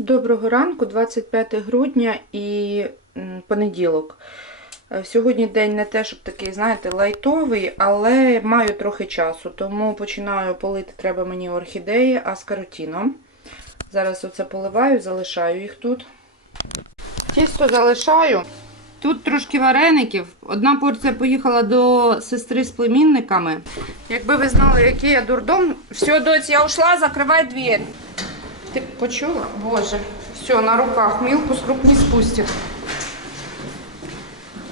Доброго ранку, 25 грудня і понеділок. Е, Сьогодні день не те, щоб такий, знаєте, лайтовий, але маю трохи часу, тому починаю полити треба мені орхідеї аскаротіном. Зараз оце поливаю, залишаю їх тут. Тісто залишаю. Тут трошки вареників. Одна порція поїхала до сестри з племінниками. Якби ви знали, який я дурдом. Все, доць, я ушла, закривай двері. Ти почула? Боже, все, на руках. Мілку з рук не спустять.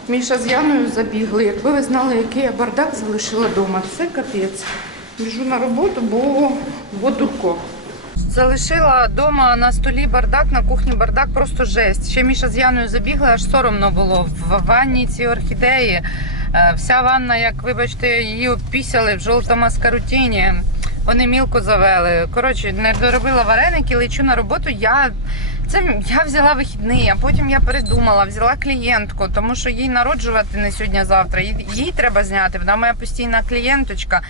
Міша з Яною забігли. Якби ви знали, який я бардак залишила вдома. Це капець. Біжу на роботу, бо водурко. Залишила вдома на столі бардак, на кухні бардак, просто жесть. Ще Міша з Яною забігли, аж соромно було. В ванні ці орхідеї. Е, Вся ванна, як вибачте, її обпісяли в жовтому аскарутіні. Вони мілко завели. Коротше, не доробила вареники, лечу на роботу. Я це я взяла вихідний, а потім я передумала, взяла клієнтку, тому що їй народжувати не сьогодні, а завтра. Їй, треба зняти. Вона моя постійна клієнточка.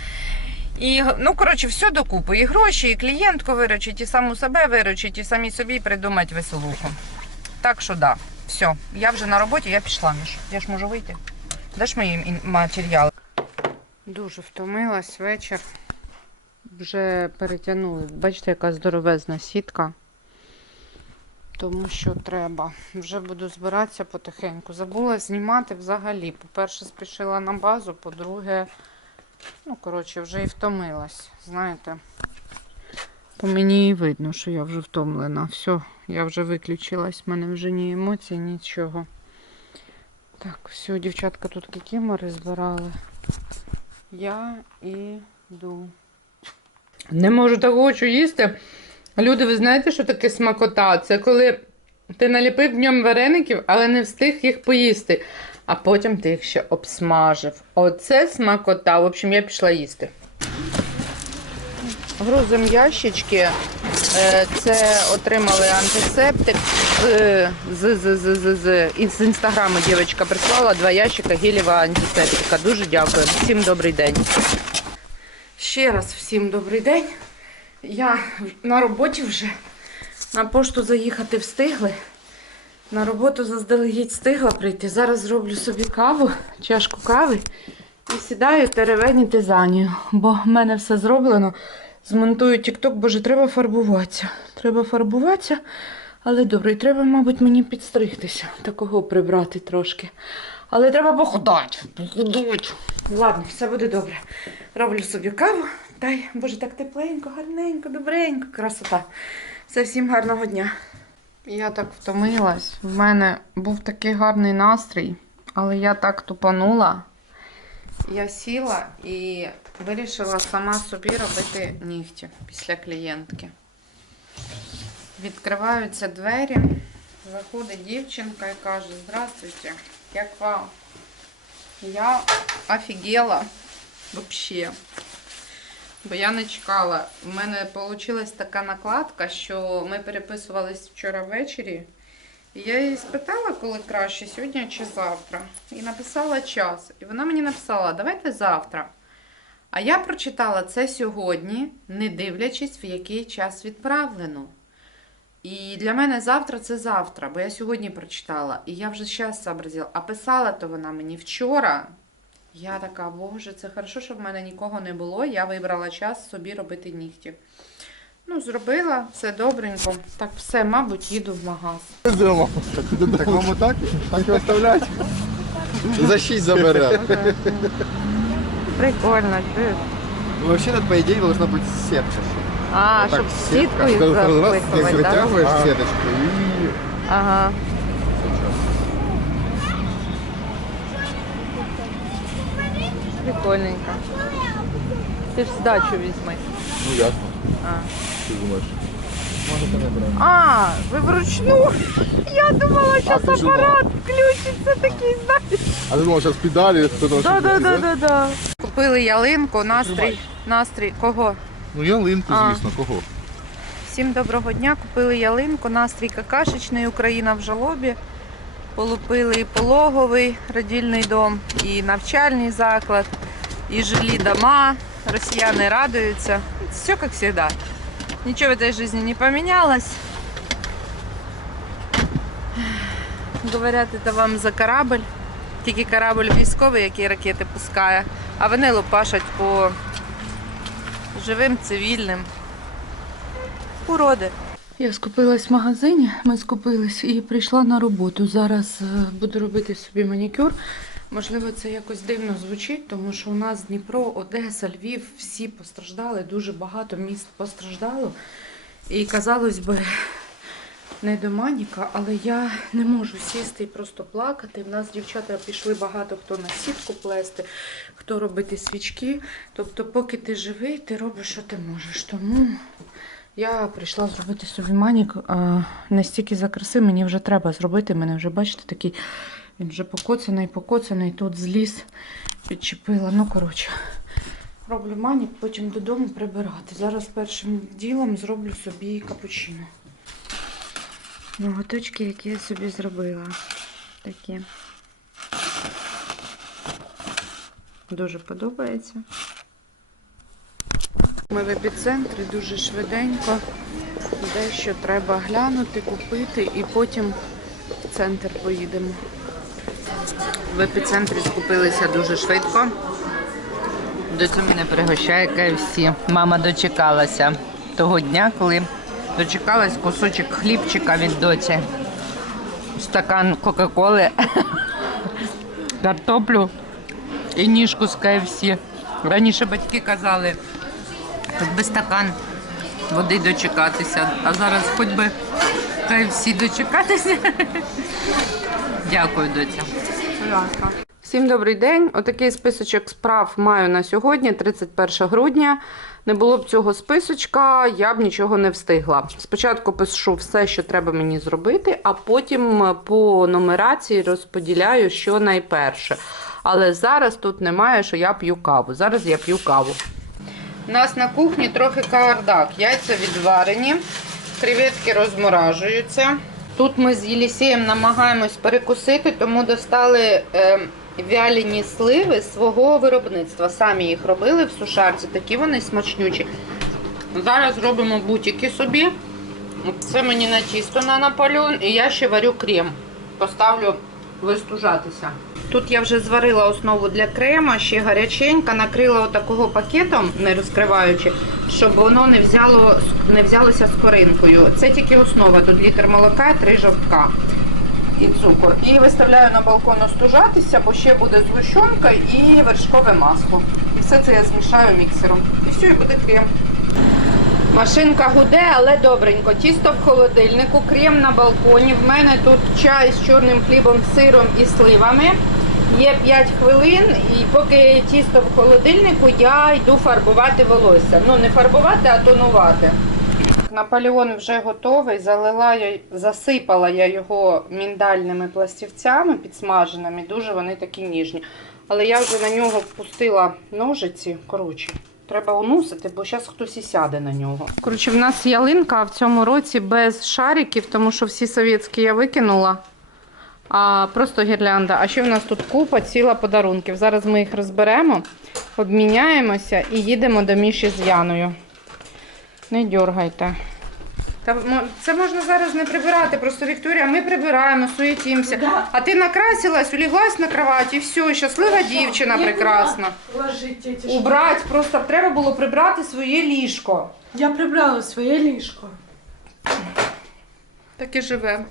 І ну коротше, все докупи. І гроші, і клієнтку виручить, і саму себе виручить, і самі собі придумати веселуху. Так що да, все, я вже на роботі, я пішла, Міш. Я ж можу вийти. Даш мої матеріали? Дуже втомилась вечір. Вже перетягнули. Бачите, яка здоровезна сітка. Тому що треба. Вже буду збиратися потихеньку. Забула знімати взагалі. По-перше, спішила на базу, по-друге, ну, коротше, вже і втомилась. Знаєте, по мені і видно, що я вже втомлена. Все, я вже виключилась, в мене вже ні емоцій, нічого. Так, все, дівчатка тут кікімори збирали. Я іду. Не можу так хочу їсти. Люди, ви знаєте, що таке смакота? Це коли ти наліпив днем вареників, але не встиг їх поїсти. А потім ти їх ще обсмажив. Оце смакота. В общем, я пішла їсти. Грузим ящички. Е, Це отримали антисептик з, з, з, з, з, з. З інстаграму дівчинка прислала два ящика гелєва антисептика. Дуже дякую. Всім добрий день. Ще раз всім добрий день. Я на роботі вже. На пошту заїхати встигли. На роботу заздалегідь встигла прийти. Зараз зроблю собі каву, чашку кави і сідаю теревеніти за нею. Бо в мене все зроблено. Змонтую тік-ток, боже, треба фарбуватися. Треба фарбуватися, але добре, і треба, мабуть, мені підстригтися. Такого прибрати трошки. Але треба похудати. Похудати. Ладно, все буде добре. Роблю собі каву. Та й, боже, так тепленько, гарненько, добренько, красота. Все, всім гарного дня. Я так втомилась. В мене був такий гарний настрій, але я так тупанула. Я сіла і вирішила сама собі робити нігті після клієнтки. Відкриваються двері, заходить дівчинка і каже: Здравствуйте, як вам? Я офігела вообще. Бо я не чекала. У мене вийшла така накладка, що ми переписувались вчора ввечері. І я її спитала, коли краще, сьогодні чи завтра. І написала час. І вона мені написала, давайте завтра. А я прочитала це сьогодні, не дивлячись, в який час відправлено. І для мене завтра це завтра, бо я сьогодні прочитала. І я вже зараз сообразила. А писала то вона мені вчора. Я така, боже, це хорошо, що в мене нікого не було. Я вибрала час собі робити нігті. Ну, зробила, все добренько. Так, все, мабуть, їду в магаз. Зробимо. Такому так? Так і оставлять. За 6 заберем. Прикольно, чуєш? Ну, вообще, тут, по идее, должна быть сетка. А, Вот так, щоб сетка. сітку їх Раз, раз, раз, запихувати, ты так? вытягиваешь сеточку и... Ага. Прикольненько. Ти ж здачу візьми. Ну, ясно. А. Ты думаешь? Может, и не брать. А, ви вручну. Я думала, зараз ти ж апарат включиться такий, знаєш. А ты думал, сейчас педали, кто-то... Да, да, да, да, да. Купили ялинку, настрій. Настрій. Кого? Ну, ялинку, А. звісно, кого? Всім доброго дня. Купили ялинку, настрій какашечний, Україна в жалобі. Полупили і пологовий родильний дом, і навчальний заклад, і жилі дома. Росіяни радуються. Все як завжди. Нічого в этой жизни не поменялось. Говорять, це вам за корабль. Тільки корабль військовий, який ракети пускає, а вони лопашать по живим цивільним. Уроди. Я скупилась в магазині, ми скупились і прийшла на роботу. Зараз е, буду робити собі манікюр. Можливо, це якось дивно звучить, тому що у нас Дніпро, Одеса, Львів всі постраждали, дуже багато міст постраждало. І казалось би, не до маніка, але я не можу сісти і просто плакати. В нас дівчата пішли багато хто на сітку плести, хто робити свічки. Тобто, поки ти живий, ти робиш, що ти можеш. Тому я прийшла зробити собі манік. Настільки за краси мені вже треба зробити. Мене вже, бачите, такий він вже покоцаний, покоцаний. Тут зліз, підчепила. Ну, коротше, роблю манік, потім додому прибирати. Зараз першим ділом зроблю собі капучино. Ноготочки, які я собі зробила. Такі. Дуже подобається. Ми в епіцентрі дуже швиденько. Дещо треба глянути, купити і потім в центр поїдемо. В епіцентрі скупилися дуже швидко. Доця мене пригощає KFC. Мама дочекалася того дня, коли дочекалась кусочок хлібчика від доці, стакан Кока-Коли, картоплю і ніжку з KFC. Раніше батьки казали, хоч би стакан води дочекатися, а зараз хоч би KFC дочекатися. Дякую, доця. Всім добрий день. Отакий списочок справ маю на сьогодні, 31 грудня. Не було б цього списочка, я б нічого не встигла. Спочатку пишу все, що треба мені зробити, а потім по нумерації розподіляю, що найперше. Але зараз тут немає, що я п'ю каву. Зараз я п'ю каву. У нас на кухні трохи кавардак. Яйця відварені, креветки розморажуються. Тут ми з Єлісієм намагаємось перекусити, тому достали е, вялені сливи свого виробництва. Самі їх робили в сушарці, такі вони смачнючі. Зараз робимо бутики собі. Це мені на тісто на Наполеон, і я ще варю крем. Поставлю вистужатися. Тут я вже зварила основу для крема, ще гаряченька, накрила отакого пакетом, не розкриваючи, щоб воно не взяло не взялося з коринкою. Це тільки основа. Тут літр молока, і три жовтка і цукор. І виставляю на балкон остужатися, бо ще буде згущенка і вершкове масло. І все це я змішаю міксером. І все, і буде крем. Машинка гуде, але добренько. Тісто в холодильнику, крем на балконі. В мене тут чай з чорним хлібом, сиром і сливами. Є 5 хвилин, і поки тісто в холодильнику, я йду фарбувати волосся. Ну, не фарбувати, а тонувати. Наполеон вже готовий. Залила засипала я його міндальними пластівцями підсмаженими. Дуже вони такі ніжні. Але я вже на нього впустила ножиці. Коротше, треба унусити, бо зараз хтось і сяде на нього. Коротше, в нас ялинка в цьому році без шариків, тому що всі совєтські я викинула. А просто гірлянда. А ще в нас тут купа ціла подарунків. Зараз ми їх розберемо, обміняємося і їдемо до Міші з Яною. Не дергайте. Та це можна зараз не прибирати. Просто Вікторія, ми прибираємо, суетимося. А ти накрасилась, уліглась на кровать і все, щаслива дівчина прекрасна. Убрать, просто треба було прибрати своє ліжко. Я прибрала своє ліжко. Так і живемо.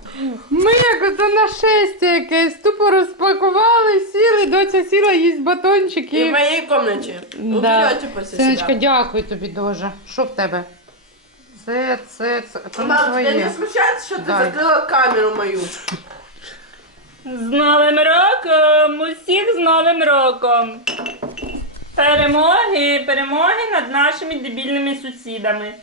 Ми як ото нашестя якесь, тупо розпакували, сіли, доця сіла, їсть батончики. И в моей комнате. Да. Синочка, дякую тобі дуже. Що в тебе? Це, це, це. То не Мам, тебя твоє. не смущает, что ты закрыла камеру мою? З Новим роком! Усіх з Новим роком! Перемоги, перемоги над нашими дебільними сусідами.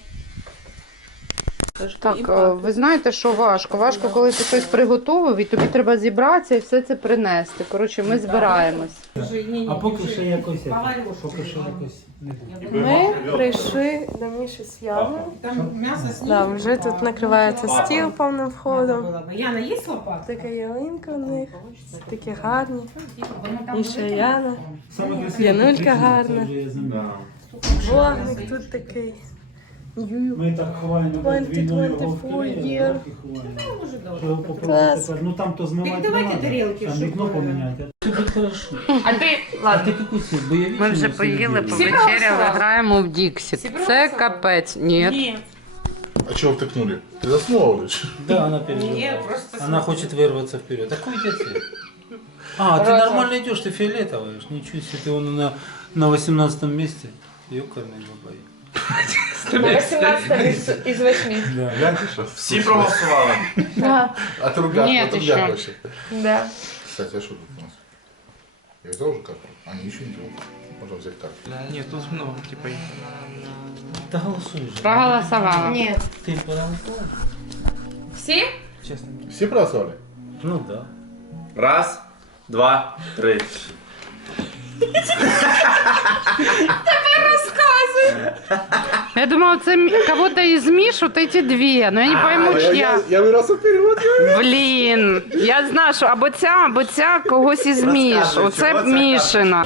Так, е, ви знаєте, що важко? Важко, коли ти щось приготував, і тобі треба зібратися і все це принести. Коротше, ми збираємось. А поки що якось, поки що якось. Ми прийшли до Міші з Яною. Да, вже тут накривається стіл повним входом. Яна, є лопатка? Така ялинка у них, такі гарні. І ще Яна. Янулька гарна. Вогник тут такий. Ми так ховаємо двійною 2024 головкою, year. так і ховаємо. Що його попробувати тепер? Ну там то змивати не давайте надо. тарілки, Там щоб, вікно е, поміняти. Тобі хорошо. А ти, А ладно. ти яку цю? Бойові Ми чи вже не поїли, сиділи? повечеряли, граємо в Діксіт. Це капець. Ні. Ні. А чего втыкнули? Ты заснула или что? Да, она переживает. Нет, просто Она хочет вырваться вперед. Какой у тебя цвет? А, ты нормально идешь, ты фиолетовая. ж. Ничего себе, ты вон на, на 18 месте. Ёкарный бабай. 18 із 8. Да. Гляньте сейчас. Всі проголосували. Да, Отругать, Нет, вот еще. вообще. да. Кстати, а что тут у нас? Я тоже как? Они еще не делают. Можно взять так. Ні, тут много, типа. Да голосуй же. Проголосувала. Ні. Ты проголосовал? Всі? Чесно. Все проголосовали? Ну да. Раз, два, три. Я думала, це м- кого-то із Міш, вот эти дві. Ну я не пойму, я, чия. я, я вырос вперед. Блін, я знаю, що або ця, або ця когось із Міш. Оце Мішина.